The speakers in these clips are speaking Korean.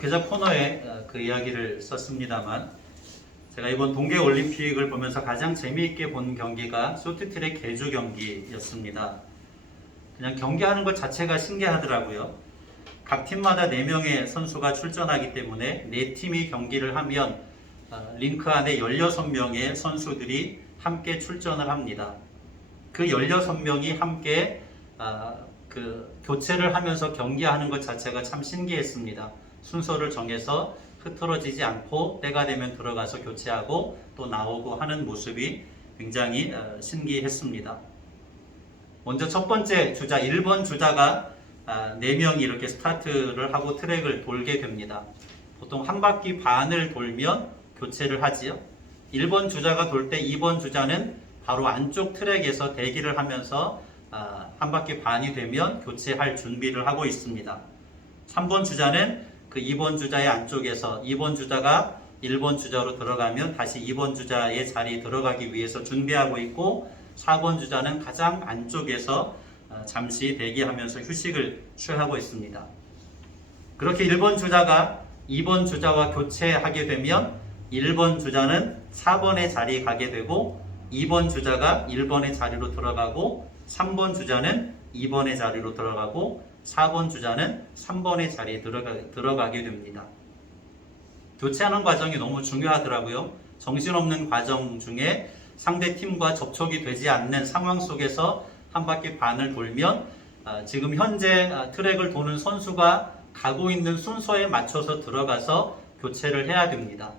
목회자 코너에 그 이야기를 썼습니다만, 제가 이번 동계올림픽을 보면서 가장 재미있게 본 경기가 쇼트트랙 계주 경기였습니다. 그냥 경기하는 것 자체가 신기하더라고요. 각 팀마다 4명의 선수가 출전하기 때문에 4팀이 경기를 하면 링크 안에 16명의 선수들이 함께 출전을 합니다. 그 16명이 함께 교체를 하면서 경기하는 것 자체가 참 신기했습니다. 순서를 정해서 흐트러지지 않고 때가 되면 들어가서 교체하고 또 나오고 하는 모습이 굉장히 신기했습니다. 먼저 첫 번째 주자 1번 주자가 4명이 이렇게 스타트를 하고 트랙을 돌게 됩니다. 보통 한 바퀴 반을 돌면 교체를 하지요. 1번 주자가 돌 때 2번 주자는 바로 안쪽 트랙에서 대기를 하면서 한 바퀴 반이 되면 교체할 준비를 하고 있습니다. 3번 주자는 그 2번 주자의 안쪽에서 2번 주자가 1번 주자로 들어가면 다시 2번 주자의 자리에 들어가기 위해서 준비하고 있고, 4번 주자는 가장 안쪽에서 잠시 대기하면서 휴식을 취하고 있습니다. 그렇게 1번 주자가 2번 주자와 교체하게 되면 1번 주자는 4번의 자리에 가게 되고, 2번 주자가 1번의 자리로 들어가고, 3번 주자는 2번의 자리로 들어가고, 4번 주자는 3번의 자리에 들어가게 됩니다. 교체하는 과정이 너무 중요하더라고요. 정신없는 과정 중에 상대 팀과 접촉이 되지 않는 상황 속에서 한 바퀴 반을 돌면 지금 현재 트랙을 도는 선수가 가고 있는 순서에 맞춰서 들어가서 교체를 해야 됩니다.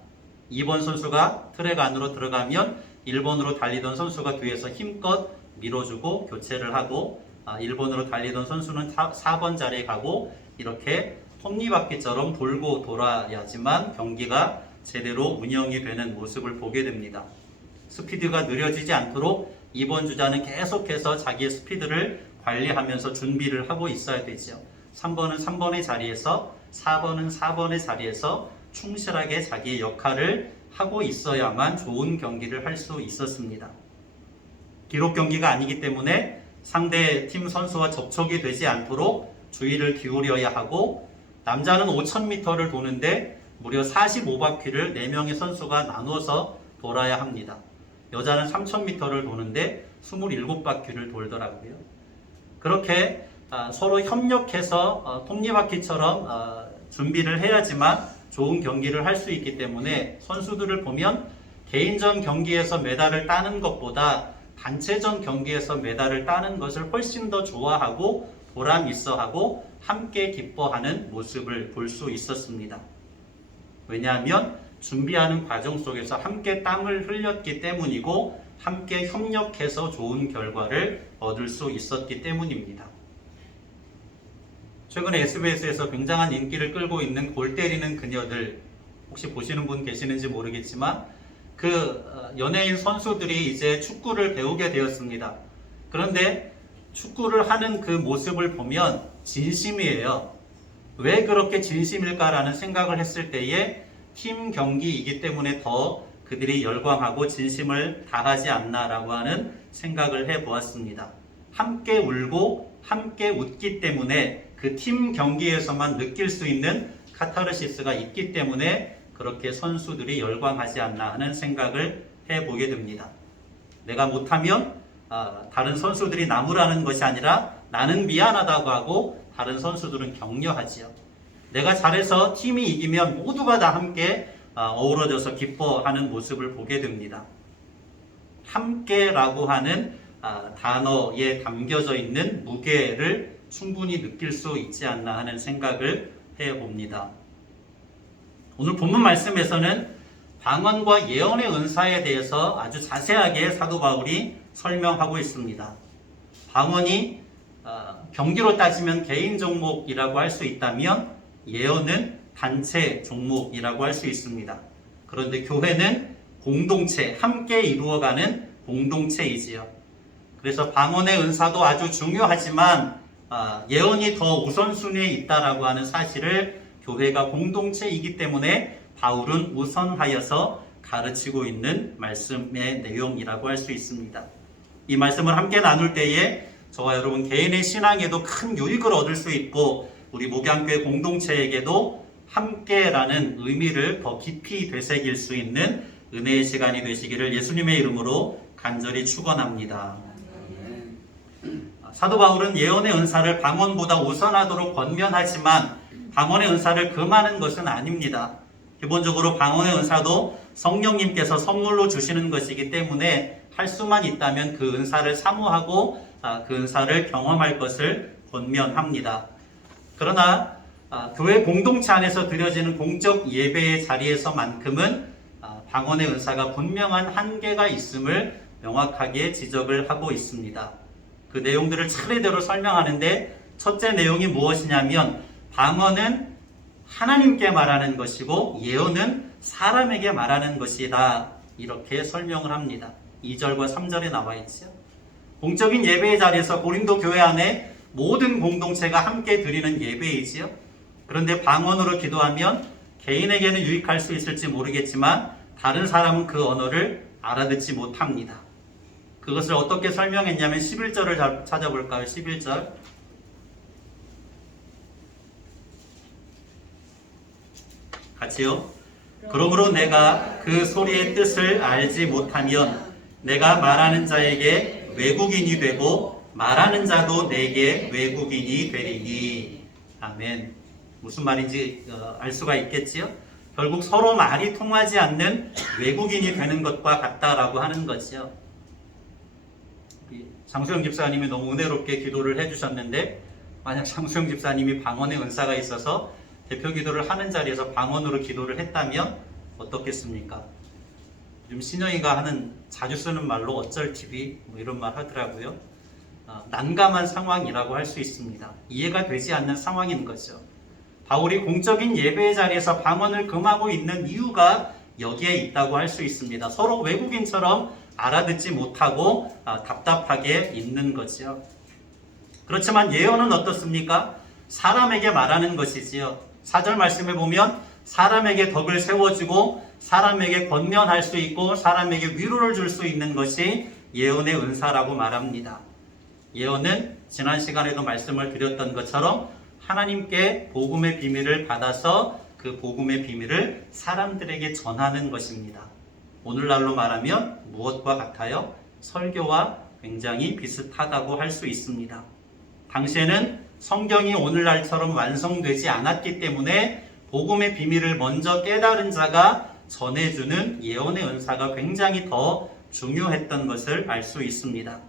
2번 선수가 트랙 안으로 들어가면 1번으로 달리던 선수가 뒤에서 힘껏 밀어주고 교체를 하고, 1번으로 달리던 선수는 4번 자리에 가고, 이렇게 톱니바퀴처럼 돌고 돌아야지만 경기가 제대로 운영이 되는 모습을 보게 됩니다. 스피드가 느려지지 않도록 2번 주자는 계속해서 자기의 스피드를 관리하면서 준비를 하고 있어야 되죠. 3번은 3번의 자리에서, 4번은 4번의 자리에서 충실하게 자기의 역할을 하고 있어야만 좋은 경기를 할 수 있었습니다. 기록 경기가 아니기 때문에 상대 팀 선수와 접촉이 되지 않도록 주의를 기울여야 하고, 남자는 5000m를 도는데 무려 45바퀴를 4명의 선수가 나눠서 돌아야 합니다. 여자는 3000m를 도는데 27바퀴를 돌더라고요. 그렇게 서로 협력해서 톱니바퀴처럼 준비를 해야지만 좋은 경기를 할 수 있기 때문에, 선수들을 보면 개인전 경기에서 메달을 따는 것보다 단체전 경기에서 메달을 따는 것을 훨씬 더 좋아하고 보람 있어하고 함께 기뻐하는 모습을 볼 수 있었습니다. 왜냐하면 준비하는 과정 속에서 함께 땀을 흘렸기 때문이고, 함께 협력해서 좋은 결과를 얻을 수 있었기 때문입니다. 최근에 SBS에서 굉장한 인기를 끌고 있는 골 때리는 그녀들, 혹시 보시는 분 계시는지 모르겠지만 그 연예인 선수들이 이제 축구를 배우게 되었습니다. 그런데 축구를 하는 그 모습을 보면 진심이에요. 왜 그렇게 진심일까라는 생각을 했을 때에 팀 경기이기 때문에 더 그들이 열광하고 진심을 다하지 않나라고 하는 생각을 해보았습니다. 함께 울고 함께 웃기 때문에 그 팀 경기에서만 느낄 수 있는 카타르시스가 있기 때문에 그렇게 선수들이 열광하지 않나 하는 생각을 해보게 됩니다. 내가 못하면 다른 선수들이 나무라는 것이 아니라 나는 미안하다고 하고 다른 선수들은 격려하지요. 내가 잘해서 팀이 이기면 모두가 다 함께 어우러져서 기뻐하는 모습을 보게 됩니다. 함께라고 하는 단어에 담겨져 있는 무게를 충분히 느낄 수 있지 않나 하는 생각을 해봅니다. 오늘 본문 말씀에서는 방언과 예언의 은사에 대해서 아주 자세하게 사도 바울이 설명하고 있습니다. 방언이 경기로 따지면 개인 종목이라고 할 수 있다면, 예언은 단체 종목이라고 할 수 있습니다. 그런데 교회는 공동체, 함께 이루어가는 공동체이지요. 그래서 방언의 은사도 아주 중요하지만 예언이 더 우선순위에 있다라고 하는 사실을 교회가 공동체이기 때문에 바울은 우선하여서 가르치고 있는 말씀의 내용이라고 할 수 있습니다. 이 말씀을 함께 나눌 때에 저와 여러분 개인의 신앙에도 큰 유익을 얻을 수 있고, 우리 목양교회 공동체에게도 함께라는 의미를 더 깊이 되새길 수 있는 은혜의 시간이 되시기를 예수님의 이름으로 간절히 축원합니다. 사도 바울은 예언의 은사를 방언보다 우선하도록 권면하지만 방언의 은사를 금하는 것은 아닙니다. 기본적으로 방언의 은사도 성령님께서 선물로 주시는 것이기 때문에 할 수만 있다면 그 은사를 사모하고 그 은사를 경험할 것을 권면합니다. 그러나 교회 공동체 안에서 드려지는 공적 예배의 자리에서만큼은 방언의 은사가 분명한 한계가 있음을 명확하게 지적을 하고 있습니다. 그 내용들을 차례대로 설명하는데 첫째 내용이 무엇이냐면 방언은 하나님께 말하는 것이고 예언은 사람에게 말하는 것이다. 이렇게 설명을 합니다. 2절과 3절에 나와 있죠. 공적인 예배의 자리에서 고린도 교회 안에 모든 공동체가 함께 드리는 예배이지요. 그런데 방언으로 기도하면 개인에게는 유익할 수 있을지 모르겠지만 다른 사람은 그 언어를 알아듣지 못합니다. 그것을 어떻게 설명했냐면 11절을 찾아볼까요? 11절. 같이요. 그러므로 내가 그 소리의 뜻을 알지 못하면 내가 말하는 자에게 외국인이 되고 말하는 자도 내게 외국인이 되리니. 아멘. 무슨 말인지 알 수가 있겠지요? 결국 서로 말이 통하지 않는 외국인이 되는 것과 같다라고 하는 거죠. 장수영 집사님이 너무 은혜롭게 기도를 해주셨는데 만약 장수영 집사님이 방언의 은사가 있어서 대표 기도를 하는 자리에서 방언으로 기도를 했다면 어떻겠습니까? 요즘 신영이가 하는 자주 쓰는 말로 어쩔 TV 뭐 이런 말 하더라고요. 난감한 상황이라고 할 수 있습니다. 이해가 되지 않는 상황인 거죠. 바울이 공적인 예배의 자리에서 방언을 금하고 있는 이유가 여기에 있다고 할 수 있습니다. 서로 외국인처럼 알아듣지 못하고 답답하게 있는 거죠. 그렇지만 예언은 어떻습니까? 사람에게 말하는 것이지요. 4절 말씀에 보면 사람에게 덕을 세워주고 사람에게 권면할 수 있고 사람에게 위로를 줄 수 있는 것이 예언의 은사라고 말합니다. 예언은 지난 시간에도 말씀을 드렸던 것처럼 하나님께 복음의 비밀을 받아서 그 복음의 비밀을 사람들에게 전하는 것입니다. 오늘날로 말하면 무엇과 같아요? 설교와 굉장히 비슷하다고 할 수 있습니다. 당시에는 성경이 오늘날처럼 완성되지 않았기 때문에 복음의 비밀을 먼저 깨달은 자가 전해주는 예언의 은사가 굉장히 더 중요했던 것을 알 수 있습니다.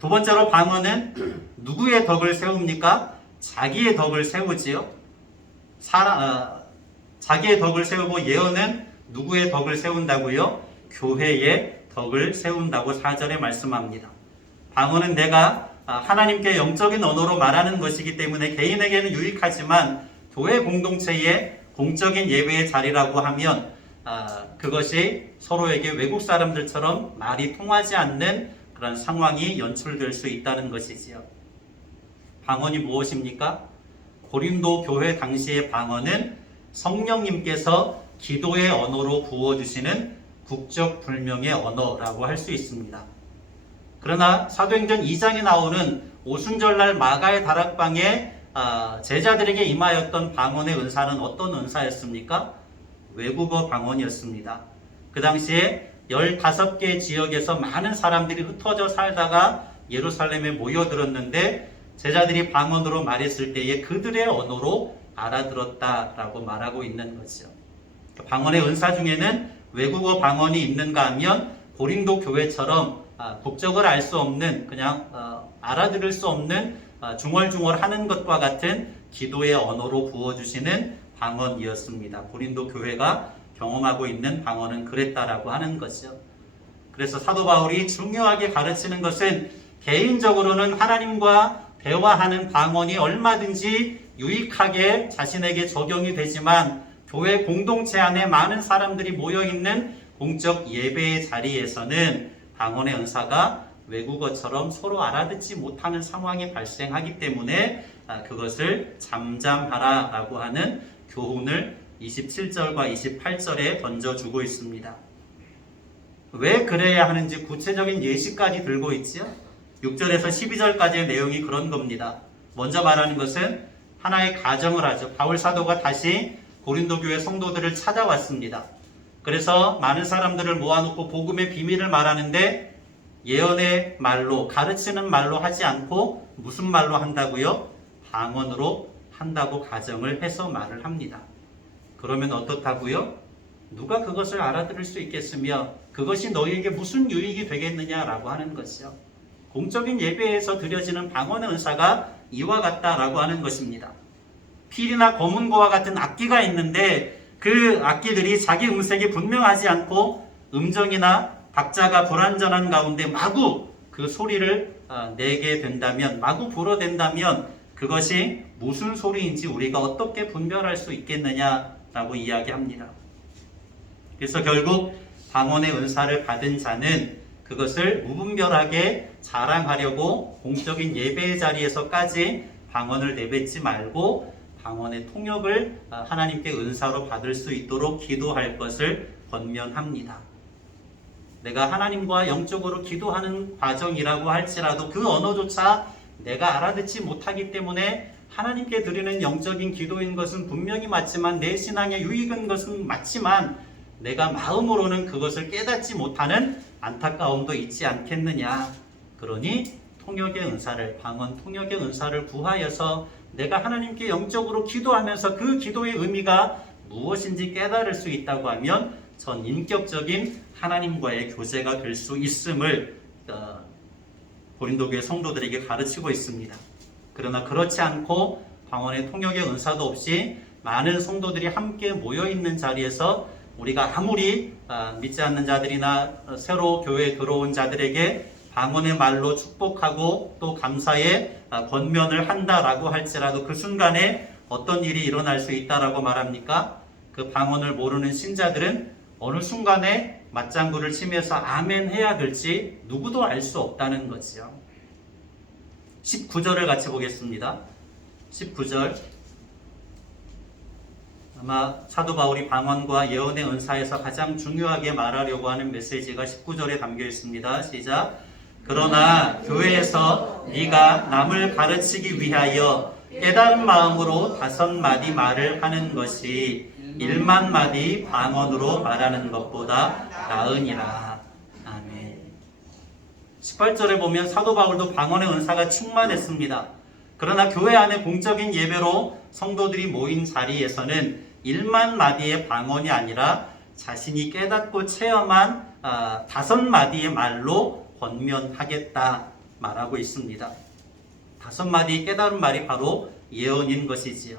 두 번째로 방언은 누구의 덕을 세웁니까? 자기의 덕을 세우지요. 자기의 덕을 세우고 예언은 누구의 덕을 세운다고요? 교회의 덕을 세운다고 4절에 말씀합니다. 방언은 내가 하나님께 영적인 언어로 말하는 것이기 때문에 개인에게는 유익하지만 교회 공동체의 공적인 예배의 자리라고 하면 그것이 서로에게 외국 사람들처럼 말이 통하지 않는 그런 상황이 연출될 수 있다는 것이지요. 방언이 무엇입니까? 고린도 교회 당시의 방언은 성령님께서 기도의 언어로 부어주시는 국적불명의 언어라고 할 수 있습니다. 그러나 사도행전 2장에 나오는 오순절날 마가의 다락방에 제자들에게 임하였던 방언의 은사는 어떤 은사였습니까? 외국어 방언이었습니다. 그 당시에 15개 지역에서 많은 사람들이 흩어져 살다가 예루살렘에 모여들었는데 제자들이 방언으로 말했을 때에 그들의 언어로 알아들었다라고 말하고 있는 거죠. 방언의 은사 중에는 외국어 방언이 있는가 하면 고린도 교회처럼 국적을 알 수 없는 그냥 알아들을 수 없는 중얼중얼하는 것과 같은 기도의 언어로 부어주시는 방언이었습니다. 고린도 교회가 경험하고 있는 방언은 그랬다라고 하는 거죠. 그래서 사도 바울이 중요하게 가르치는 것은 개인적으로는 하나님과 대화하는 방언이 얼마든지 유익하게 자신에게 적용이 되지만 교회 공동체 안에 많은 사람들이 모여있는 공적 예배의 자리에서는 방언의 은사가 외국어처럼 서로 알아듣지 못하는 상황이 발생하기 때문에 그것을 잠잠하라라고 하는 교훈을 27절과 28절에 던져주고 있습니다. 왜 그래야 하는지 구체적인 예시까지 들고 있죠. 6절에서 12절까지의 내용이 그런 겁니다. 먼저 말하는 것은 하나의 가정을 하죠. 바울 사도가 다시 고린도 교회 성도들을 찾아왔습니다. 그래서 많은 사람들을 모아놓고 복음의 비밀을 말하는데 예언의 말로, 가르치는 말로 하지 않고 무슨 말로 한다고요? 방언으로 한다고 가정을 해서 말을 합니다. 그러면 어떻다고요? 누가 그것을 알아들을 수 있겠으며 그것이 너희에게 무슨 유익이 되겠느냐라고 하는 것이요. 공적인 예배에서 드려지는 방언의 은사가 이와 같다라고 하는 것입니다. 필이나 검은고와 같은 악기가 있는데 그 악기들이 자기 음색이 분명하지 않고 음정이나 박자가 불완전한 가운데 마구 그 소리를 내게 된다면, 마구 불어댄다면 그것이 무슨 소리인지 우리가 어떻게 분별할 수 있겠느냐라고 이야기합니다. 그래서 결국 방언의 은사를 받은 자는 그것을 무분별하게 자랑하려고 공적인 예배의 자리에서까지 방언을 내뱉지 말고 방언의 통역을 하나님께 은사로 받을 수 있도록 기도할 것을 권면합니다. 내가 하나님과 영적으로 기도하는 과정이라고 할지라도 그 언어조차 내가 알아듣지 못하기 때문에 하나님께 드리는 영적인 기도인 것은 분명히 맞지만 내 신앙에 유익인 것은 맞지만 내가 마음으로는 그것을 깨닫지 못하는 안타까움도 있지 않겠느냐. 그러니 통역의 은사를, 방언 통역의 은사를 구하여서 내가 하나님께 영적으로 기도하면서 그 기도의 의미가 무엇인지 깨달을 수 있다고 하면 전 인격적인 하나님과의 교제가 될 수 있음을 고린도교회 성도들에게 가르치고 있습니다. 그러나 그렇지 않고 방언의 통역의 은사도 없이 많은 성도들이 함께 모여있는 자리에서 우리가 아무리 믿지 않는 자들이나 새로 교회에 들어온 자들에게 방언의 말로 축복하고 또 감사의 권면을 한다라고 할지라도 그 순간에 어떤 일이 일어날 수 있다라고 말합니까? 그 방언을 모르는 신자들은 어느 순간에 맞장구를 치면서 아멘 해야 될지 누구도 알 수 없다는 거지요. 19절을 같이 보겠습니다. 19절. 아마 사도 바울이 방언과 예언의 은사에서 가장 중요하게 말하려고 하는 메시지가 19절에 담겨 있습니다. 시작. 그러나 교회에서 네가 남을 가르치기 위하여 깨달은 마음으로 5마디 말을 하는 것이 1만마디 방언으로 말하는 것보다 나으니라. 아멘. 18절에 보면 사도 바울도 방언의 은사가 충만했습니다. 그러나 교회 안에 공적인 예배로 성도들이 모인 자리에서는 1만마디의 방언이 아니라 자신이 깨닫고 체험한 5마디의 말로 권면하겠다 말하고 있습니다. 5마디 깨달은 말이 바로 예언인 것이지요.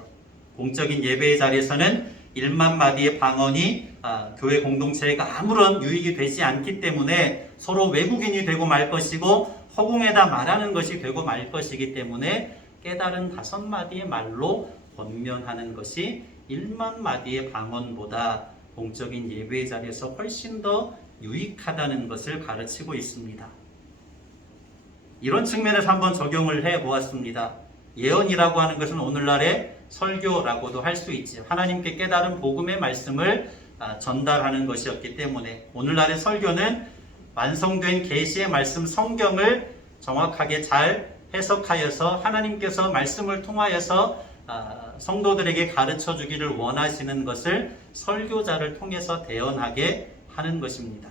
공적인 예배의 자리에서는 1만마디의 방언이 교회 공동체가 아무런 유익이 되지 않기 때문에 서로 외국인이 되고 말 것이고 허공에다 말하는 것이 되고 말 것이기 때문에 깨달은 5마디의 말로 권면하는 것이 1만마디의 방언보다 공적인 예배의 자리에서 훨씬 더 유익하다는 것을 가르치고 있습니다. 이런 측면에서 한번 적용을 해보았습니다. 예언이라고 하는 것은 오늘날의 설교라고도 할 수 있죠. 하나님께 깨달은 복음의 말씀을 전달하는 것이었기 때문에 오늘날의 설교는 완성된 계시의 말씀 성경을 정확하게 잘 해석하여서 하나님께서 말씀을 통하여서 성도들에게 가르쳐 주기를 원하시는 것을 설교자를 통해서 대언하게 하는 것입니다.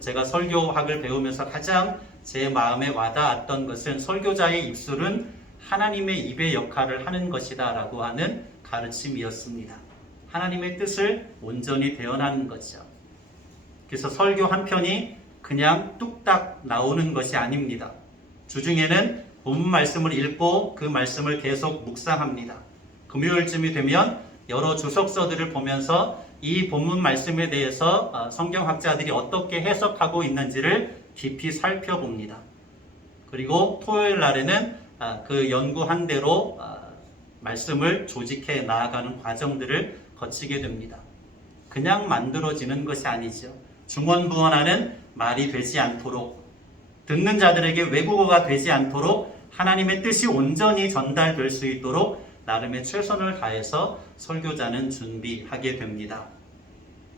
제가 설교학을 배우면서 가장 제 마음에 와닿았던 것은 설교자의 입술은 하나님의 입의 역할을 하는 것이다 라고 하는 가르침이었습니다. 하나님의 뜻을 온전히 대언하는 거죠. 그래서 설교 한 편이 그냥 뚝딱 나오는 것이 아닙니다. 주중에는 본문 말씀을 읽고 그 말씀을 계속 묵상합니다. 금요일쯤이 되면 여러 주석서들을 보면서 이 본문 말씀에 대해서 성경학자들이 어떻게 해석하고 있는지를 깊이 살펴봅니다. 그리고 토요일 날에는 그 연구한 대로 말씀을 조직해 나아가는 과정들을 거치게 됩니다. 그냥 만들어지는 것이 아니죠. 중언부언하는 말이 되지 않도록, 듣는 자들에게 외국어가 되지 않도록 하나님의 뜻이 온전히 전달될 수 있도록 나름의 최선을 다해서 설교자는 준비하게 됩니다.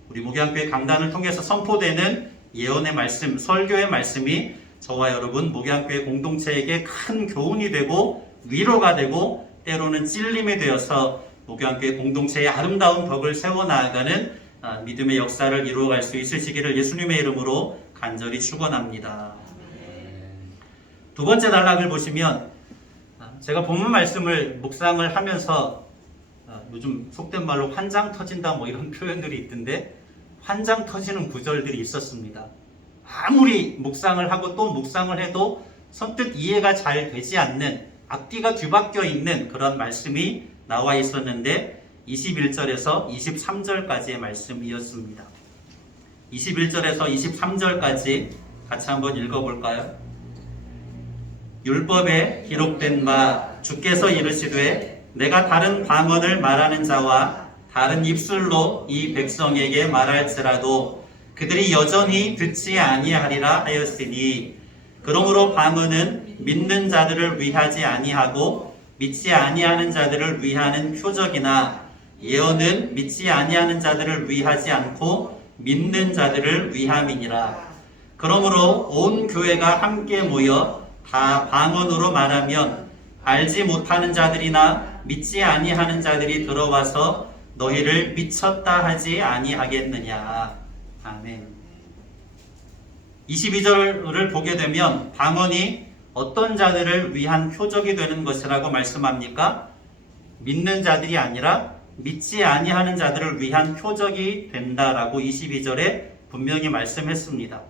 우리 목양교회 강단을 통해서 선포되는 예언의 말씀, 설교의 말씀이 저와 여러분 목양교회 공동체에게 큰 교훈이 되고 위로가 되고 때로는 찔림이 되어서 목요한교회 공동체의 아름다운 덕을 세워나가는 믿음의 역사를 이루어갈 수 있으시기를 예수님의 이름으로 간절히 축원합니다. 두 번째 단락을 보시면 제가 본문 말씀을 묵상을 하면서 요즘 속된 말로 환장 터진다 뭐 이런 표현들이 있던데 환장 터지는 구절들이 있었습니다. 아무리 묵상을 하고 또 묵상을 해도 선뜻 이해가 잘 되지 않는 앞뒤가 뒤바뀌어 있는 그런 말씀이 나와 있었는데 21절에서 23절까지의 말씀이었습니다. 21절에서 23절까지 같이 한번 읽어볼까요? 율법에 기록된 바 주께서 이르시되 내가 다른 방언을 말하는 자와 다른 입술로 이 백성에게 말할지라도 그들이 여전히 듣지 아니하리라 하였으니 그러므로 방언은 믿는 자들을 위하지 아니하고 믿지 아니하는 자들을 위하는 표적이나 예언은 믿지 아니하는 자들을 위하지 않고 믿는 자들을 위함이니라. 그러므로 온 교회가 함께 모여 다 방언으로 말하면 알지 못하는 자들이나 믿지 아니하는 자들이 들어와서 너희를 미쳤다 하지 아니하겠느냐. 아멘. 22절을 보게 되면 방언이 어떤 자들을 위한 표적이 되는 것이라고 말씀합니까? 믿는 자들이 아니라 믿지 아니하는 자들을 위한 표적이 된다라고 22절에 분명히 말씀했습니다.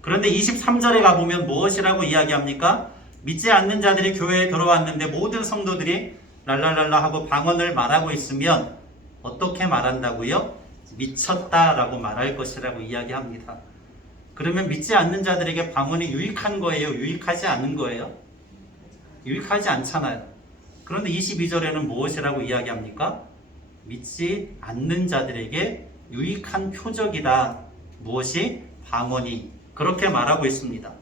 그런데 23절에 가보면 무엇이라고 이야기합니까? 믿지 않는 자들이 교회에 들어왔는데 모든 성도들이 랄랄랄라 하고 방언을 말하고 있으면 어떻게 말한다고요? 미쳤다라고 말할 것이라고 이야기합니다. 그러면 믿지 않는 자들에게 방언이 유익한 거예요? 유익하지 않은 거예요? 유익하지 않잖아요. 그런데 22절에는 무엇이라고 이야기합니까? 믿지 않는 자들에게 유익한 표적이다. 무엇이? 방언이. 그렇게 말하고 있습니다.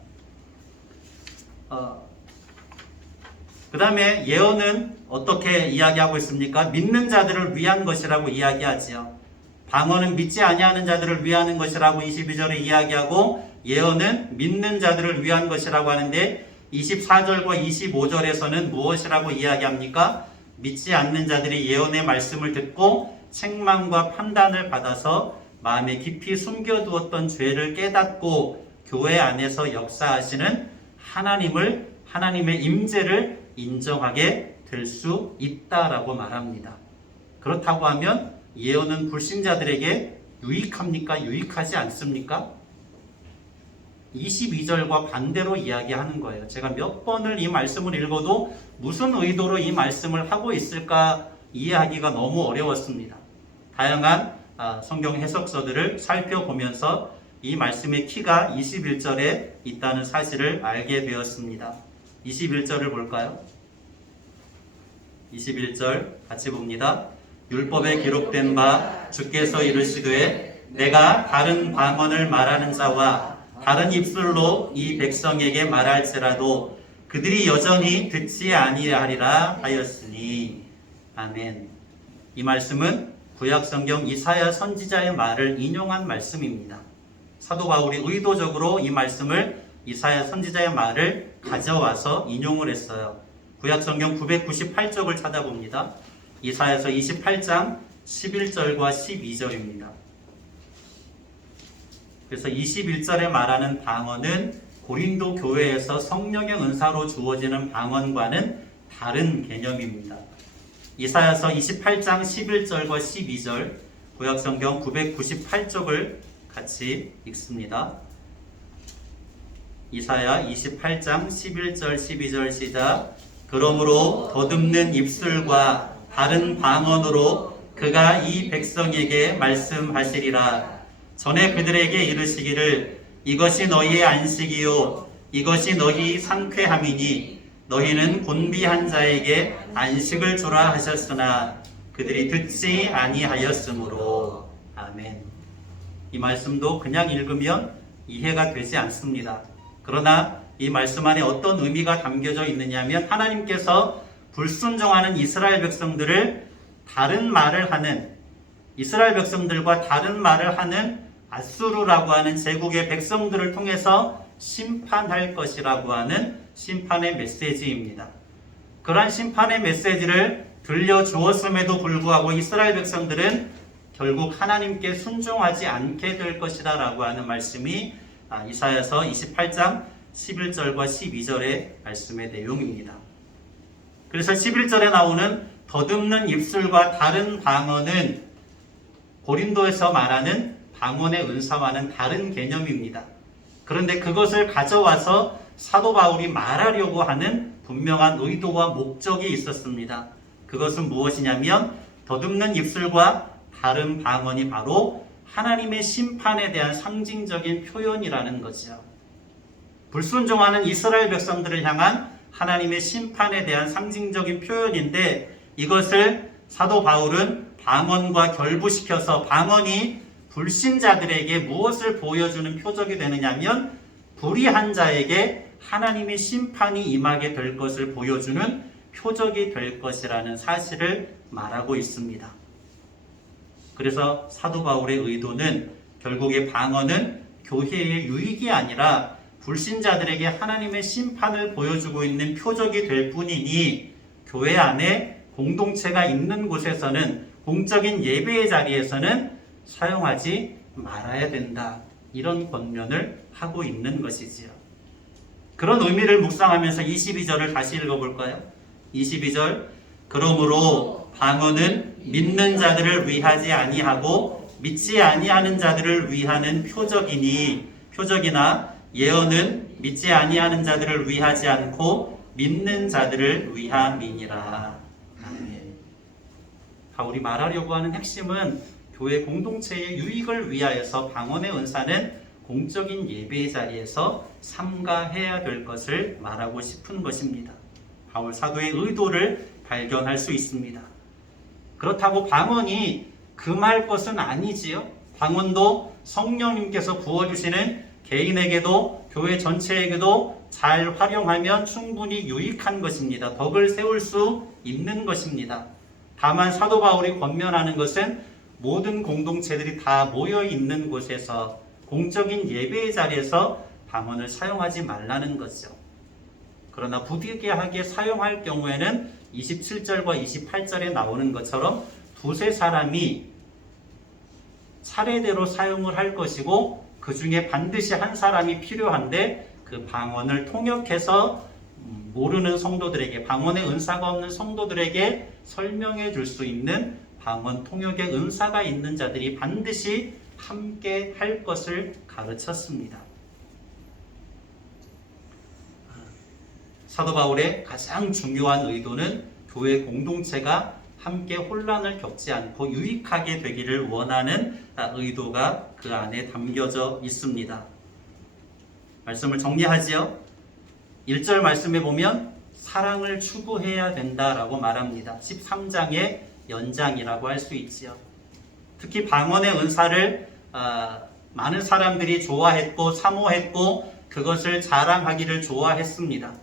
그 다음에 예언은 어떻게 이야기하고 있습니까? 믿는 자들을 위한 것이라고 이야기하지요. 방언은 믿지 아니하는 자들을 위하는 것이라고 22절에 이야기하고 예언은 믿는 자들을 위한 것이라고 하는데 24절과 25절에서는 무엇이라고 이야기합니까? 믿지 않는 자들이 예언의 말씀을 듣고 책망과 판단을 받아서 마음에 깊이 숨겨두었던 죄를 깨닫고 교회 안에서 역사하시는 하나님의 임재를 인정하게 될 수 있다라고 말합니다. 그렇다고 하면 예언은 불신자들에게 유익합니까? 유익하지 않습니까? 22절과 반대로 이야기하는 거예요. 제가 몇 번을 이 말씀을 읽어도 무슨 의도로 이 말씀을 하고 있을까 이해하기가 너무 어려웠습니다. 다양한 성경 해석서들을 살펴보면서 이 말씀의 키가 21절에 있다는 사실을 알게 되었습니다. 21절을 볼까요? 21절 같이 봅니다. 율법에 기록된 바 주께서 이르시되 내가 다른 방언을 말하는 자와 다른 입술로 이 백성에게 말할지라도 그들이 여전히 듣지 아니하리라 하였으니. 아멘. 이 말씀은 구약성경 이사야 선지자의 말을 인용한 말씀입니다. 사도 바울이 의도적으로 이 말씀을 이사야 선지자의 말을 가져와서 인용을 했어요. 구약성경 998쪽을 찾아봅니다. 이사야서 28장 11절과 12절입니다. 그래서 21절에 말하는 방언은 고린도 교회에서 성령의 은사로 주어지는 방언과는 다른 개념입니다. 이사야서 28장 11절과 12절 구약성경 998쪽을 같이 읽습니다. 이사야 28장 11절 12절 시작. 그러므로 더듬는 입술과 다른 방언으로 그가 이 백성에게 말씀하시리라. 전에 그들에게 이르시기를 이것이 너희의 안식이요 이것이 너희 상쾌함이니 너희는 곤비한 자에게 안식을 주라 하셨으나 그들이 듣지 아니하였으므로. 아멘. 이 말씀도 그냥 읽으면 이해가 되지 않습니다. 그러나 이 말씀 안에 어떤 의미가 담겨져 있느냐면 하나님께서 불순종하는 이스라엘 백성들을 이스라엘 백성들과 다른 말을 하는 아수르라고 하는 제국의 백성들을 통해서 심판할 것이라고 하는 심판의 메시지입니다. 그러한 심판의 메시지를 들려주었음에도 불구하고 이스라엘 백성들은 결국 하나님께 순종하지 않게 될 것이다 라고 하는 말씀이 이사야서 28장 11절과 12절의 말씀의 내용입니다. 그래서 11절에 나오는 더듬는 입술과 다른 방언은 고린도에서 말하는 방언의 은사와는 다른 개념입니다. 그런데 그것을 가져와서 사도 바울이 말하려고 하는 분명한 의도와 목적이 있었습니다. 그것은 무엇이냐면 더듬는 입술과 다른 방언이 바로 하나님의 심판에 대한 상징적인 표현이라는 거죠. 불순종하는 이스라엘 백성들을 향한 하나님의 심판에 대한 상징적인 표현인데 이것을 사도 바울은 방언과 결부시켜서 방언이 불신자들에게 무엇을 보여주는 표적이 되느냐면 불의한 자에게 하나님의 심판이 임하게 될 것을 보여주는 표적이 될 것이라는 사실을 말하고 있습니다. 그래서 사도 바울의 의도는 결국에 방언은 교회의 유익이 아니라 불신자들에게 하나님의 심판을 보여주고 있는 표적이 될 뿐이니 교회 안에 공동체가 있는 곳에서는 공적인 예배의 자리에서는 사용하지 말아야 된다. 이런 권면을 하고 있는 것이지요. 그런 의미를 묵상하면서 22절을 다시 읽어볼까요? 22절 그러므로 방언은 믿는 자들을 위하지 아니하고 믿지 아니하는 자들을 위하는 표적이나 예언은 믿지 아니하는 자들을 위하지 않고 믿는 자들을 위함이니라. 아멘. 바울이 말하려고 하는 핵심은 교회 공동체의 유익을 위하여서 방언의 은사는 공적인 예배의 자리에서 삼가해야 될 것을 말하고 싶은 것입니다. 바울 사도의 의도를 발견할 수 있습니다. 그렇다고 방언이 금할 것은 아니지요. 방언도 성령님께서 부어주시는 개인에게도 교회 전체에게도 잘 활용하면 충분히 유익한 것입니다. 덕을 세울 수 있는 것입니다. 다만 사도 바울이 권면하는 것은 모든 공동체들이 다 모여 있는 곳에서 공적인 예배의 자리에서 방언을 사용하지 말라는 거죠. 그러나 부득이하게 사용할 경우에는 27절과 28절에 나오는 것처럼 두세 사람이 차례대로 사용을 할 것이고 그 중에 반드시 한 사람이 필요한데 그 방언을 통역해서 모르는 성도들에게 방언의 은사가 없는 성도들에게 설명해 줄 수 있는 방언 통역의 은사가 있는 자들이 반드시 함께 할 것을 가르쳤습니다. 사도 바울의 가장 중요한 의도는 교회 공동체가 함께 혼란을 겪지 않고 유익하게 되기를 원하는 의도가 그 안에 담겨져 있습니다. 말씀을 정리하지요. 1절 말씀에 보면 사랑을 추구해야 된다라고 말합니다. 13장의 연장이라고 할 수 있지요. 특히 방언의 은사를 많은 사람들이 좋아했고 사모했고 그것을 자랑하기를 좋아했습니다.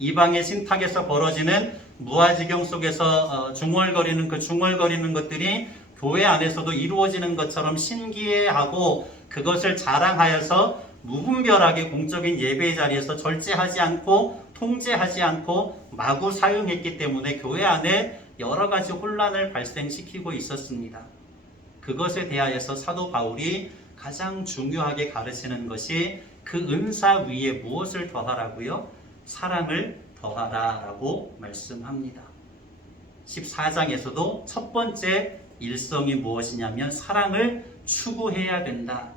이방의 신탁에서 벌어지는 무아지경 속에서 중얼거리는 그 중얼거리는 것들이 교회 안에서도 이루어지는 것처럼 신기해하고 그것을 자랑하여서 무분별하게 공적인 예배의 자리에서 절제하지 않고 통제하지 않고 마구 사용했기 때문에 교회 안에 여러 가지 혼란을 발생시키고 있었습니다. 그것에 대하여서 사도 바울이 가장 중요하게 가르치는 것이 그 은사 위에 무엇을 더하라고요? 사랑을 더하라라고 말씀합니다. 14장에서도 첫 번째 일성이 무엇이냐면 사랑을 추구해야 된다.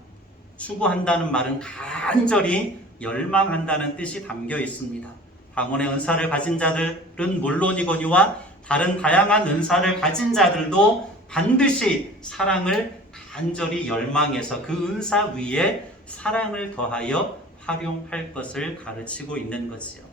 추구한다는 말은 간절히 열망한다는 뜻이 담겨 있습니다. 방언의 은사를 가진 자들은 물론이거니와 다른 다양한 은사를 가진 자들도 반드시 사랑을 간절히 열망해서 그 은사 위에 사랑을 더하여 활용할 것을 가르치고 있는 것이요.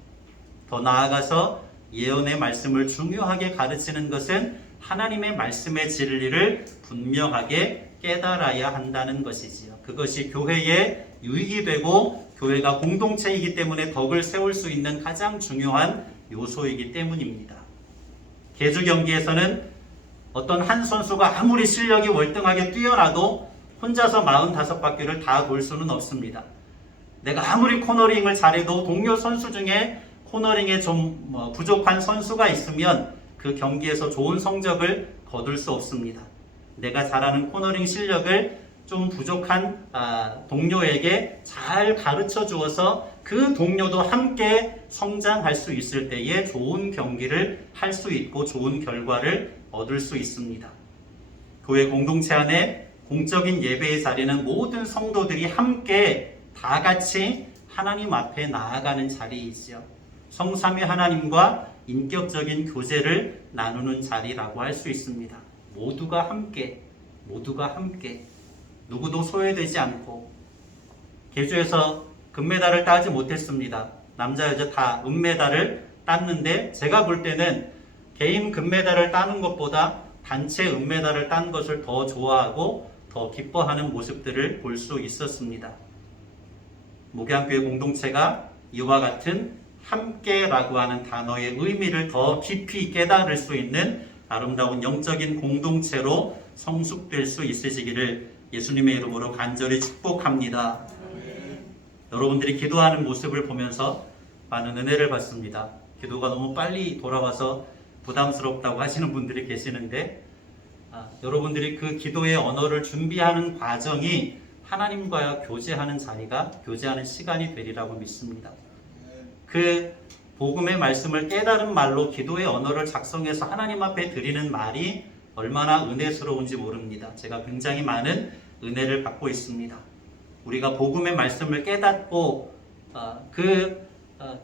더 나아가서 예언의 말씀을 중요하게 가르치는 것은 하나님의 말씀의 진리를 분명하게 깨달아야 한다는 것이지요. 그것이 교회의 유익이 되고 교회가 공동체이기 때문에 덕을 세울 수 있는 가장 중요한 요소이기 때문입니다. 계주 경기에서는 어떤 한 선수가 아무리 실력이 월등하게 뛰어나도 혼자서 45바퀴를 다 돌 수는 없습니다. 내가 아무리 코너링을 잘해도 동료 선수 중에 코너링에 좀 부족한 선수가 있으면 그 경기에서 좋은 성적을 거둘 수 없습니다. 내가 잘하는 코너링 실력을 좀 부족한 동료에게 잘 가르쳐 주어서 그 동료도 함께 성장할 수 있을 때에 좋은 경기를 할 수 있고 좋은 결과를 얻을 수 있습니다. 교회 공동체 안에 공적인 예배의 자리는 모든 성도들이 함께 다 같이 하나님 앞에 나아가는 자리이지요. 성삼위 하나님과 인격적인 교제를 나누는 자리라고 할 수 있습니다. 모두가 함께 누구도 소외되지 않고. 계주에서 금메달을 따지 못했습니다. 남자 여자 다 은메달을 땄는데 제가 볼 때는 개인 금메달을 따는 것보다 단체 은메달을 딴 것을 더 좋아하고 더 기뻐하는 모습들을 볼 수 있었습니다. 목양교회 공동체가 이와 같은 함께라고 하는 단어의 의미를 더 깊이 깨달을 수 있는 아름다운 영적인 공동체로 성숙될 수 있으시기를 예수님의 이름으로 간절히 축복합니다. 여러분들이 기도하는 모습을 보면서 많은 은혜를 받습니다. 기도가 너무 빨리 돌아와서 부담스럽다고 하시는 분들이 계시는데 여러분들이 그 기도의 언어를 준비하는 과정이 하나님과 교제하는 자리가 교제하는 시간이 되리라고 믿습니다. 그 복음의 말씀을 깨달은 말로 기도의 언어를 작성해서 하나님 앞에 드리는 말이 얼마나 은혜스러운지 모릅니다. 제가 굉장히 많은 은혜를 받고 있습니다. 우리가 복음의 말씀을 깨닫고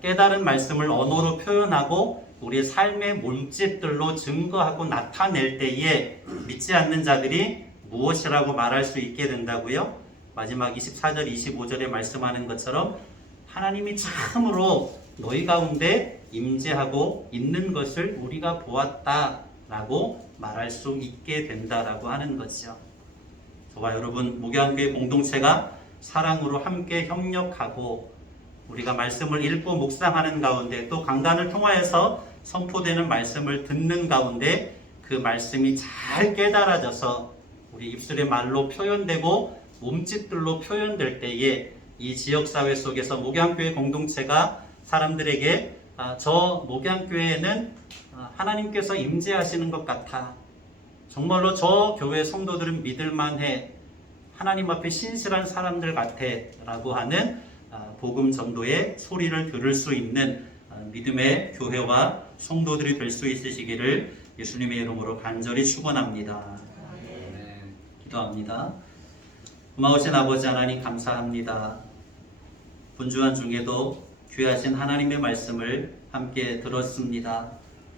깨달은 말씀을 언어로 표현하고 우리의 삶의 몸짓들로 증거하고 나타낼 때에 믿지 않는 자들이 무엇이라고 말할 수 있게 된다고요? 마지막 24절 25절에 말씀하는 것처럼 하나님이 참으로 너희 가운데 임재하고 있는 것을 우리가 보았다라고 말할 수 있게 된다라고 하는 것이죠. 저와 여러분 목양교회 공동체가 사랑으로 함께 협력하고 우리가 말씀을 읽고 묵상하는 가운데 또 강단을 통하여서 선포되는 말씀을 듣는 가운데 그 말씀이 잘 깨달아져서 우리 입술의 말로 표현되고 몸짓들로 표현될 때에 이 지역사회 속에서 목양교회 공동체가 사람들에게 저 목양교회에는 하나님께서 임재하시는 것 같아. 정말로 저 교회 성도들은 믿을만해. 하나님 앞에 신실한 사람들 같아 라고 하는 복음 전도의 소리를 들을 수 있는 믿음의 교회와 성도들이 될 수 있으시기를 예수님의 이름으로 간절히 축원합니다. 기도합니다. 고마우신 아버지 하나님 감사합니다. 분주한 중에도 귀하신 하나님의 말씀을 함께 들었습니다.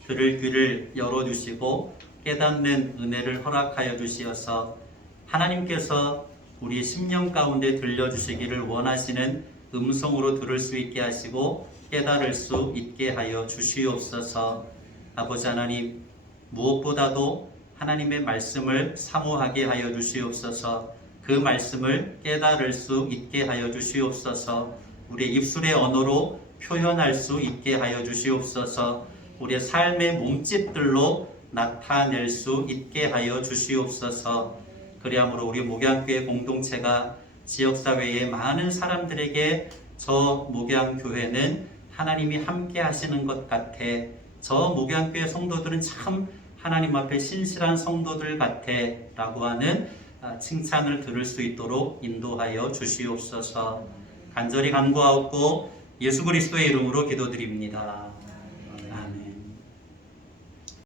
들을 귀를 열어주시고 깨닫는 은혜를 허락하여 주시어서 하나님께서 우리 심령 가운데 들려주시기를 원하시는 음성으로 들을 수 있게 하시고 깨달을 수 있게 하여 주시옵소서. 아버지 하나님, 무엇보다도 하나님의 말씀을 사모하게 하여 주시옵소서. 그 말씀을 깨달을 수 있게 하여 주시옵소서. 우리의 입술의 언어로 표현할 수 있게 하여 주시옵소서. 우리의 삶의 몸짓들로 나타낼 수 있게 하여 주시옵소서. 그리함으로 우리 목양교회 공동체가 지역사회의 많은 사람들에게 저 목양교회는 하나님이 함께 하시는 것 같아. 저 목양교회 성도들은 참 하나님 앞에 신실한 성도들 같아 라고 하는 칭찬을 들을 수 있도록 인도하여 주시옵소서. 간절히 간구하옵고 예수 그리스도의 이름으로 기도드립니다.